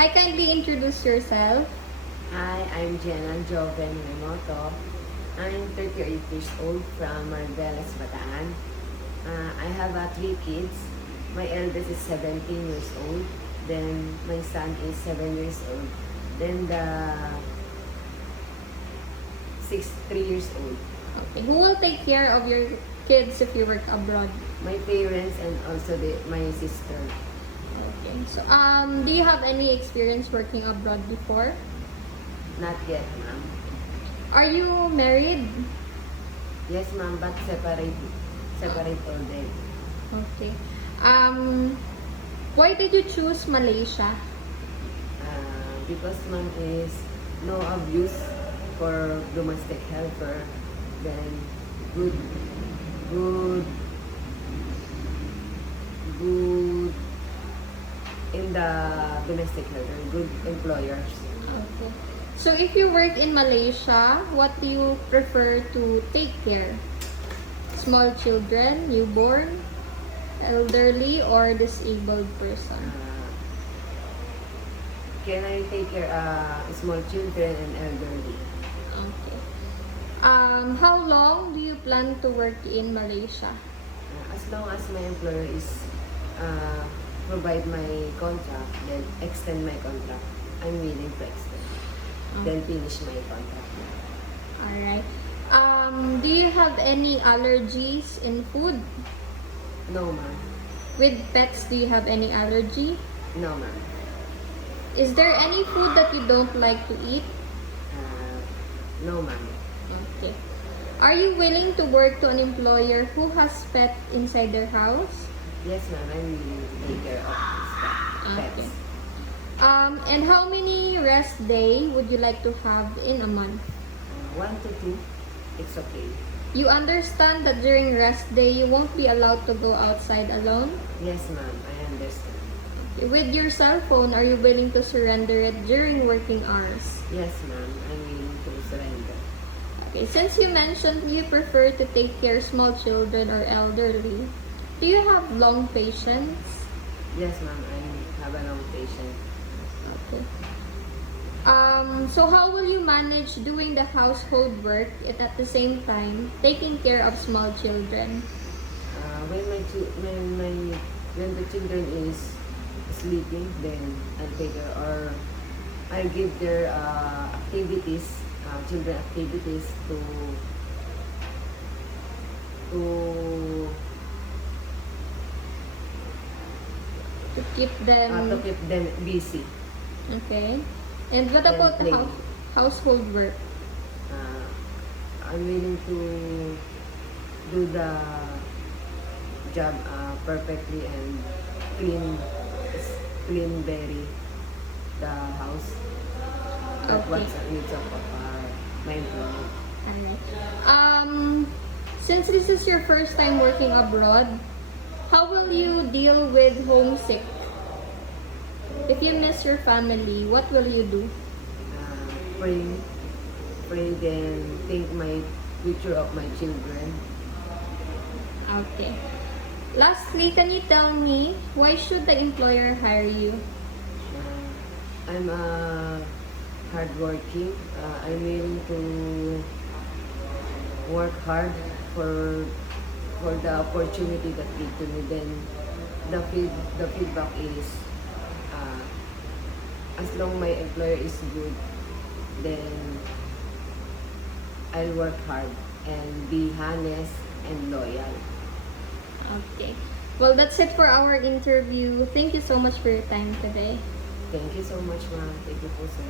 Hi, kindly introduce yourself. Hi, I'm Jenna Joven Remoto. I'm 38 years old from Marbelas, Bataan. I have three kids. My eldest is 17 years old. Then my son is 7 years old. Then the 3 years old. Okay. Who will take care of your kids if you work abroad? My parents and also my sister. Okay. So, do you have any experience working abroad before? Not yet, ma'am. Are you married? Yes, ma'am, but separate already. Okay. Why did you choose Malaysia? Because ma'am is no abuse for domestic helper, then good good in the domestic helper, good employers. Okay. So, if you work in Malaysia, what do you prefer to take care? Small children, newborn, elderly, or disabled person? Can I take care small children and elderly? Okay. How long do you plan to work in Malaysia? As long as my employer is provide my contract, then extend my contract. I'm willing to extend. Then finish my contract. Alright. Do you have any allergies in food? No, ma'am. With pets, do you have any allergy? No, ma'am. Is there any food that you don't like to eat? No, ma'am. Okay. Are you willing to work to an employer who has pet inside their house? Yes, ma'am. I'm willing to take care of this pets. Okay. And how many rest day would you like to have in a month? 1 to 2, it's okay. You understand that during rest day, you won't be allowed to go outside alone? Yes, ma'am. I understand. With your cell phone, are you willing to surrender it during working hours? Yes, ma'am. I'm willing to surrender. Okay, since you mentioned you prefer to take care of small children or elderly, do you have long patience? Yes, ma'am. I have a long patience. Okay. So how will you manage doing the household work and at the same time taking care of small children? When the children is sleeping, then I'll take her, or I'll give their activities, children activities to Keep them. to keep them busy. Okay. And what Then about the play. household work? I'm willing to do the job perfectly and clean very the house. That's Okay. what's needs of my employer. Alright. Since this is your first time working abroad, how will you deal with homesick? If you miss your family, what will you do? Pray then think my future of my children. Okay. Lastly, can you tell me why should the employer hire you? I'm hardworking. I'm willing to work hard for the opportunity that give to me. Then the feedback is as long my employer is good, then I'll work hard and be honest and loyal. Okay. Well, that's it for our interview. Thank you so much for your time today. Thank you so much, ma'am. Thank you po, sir.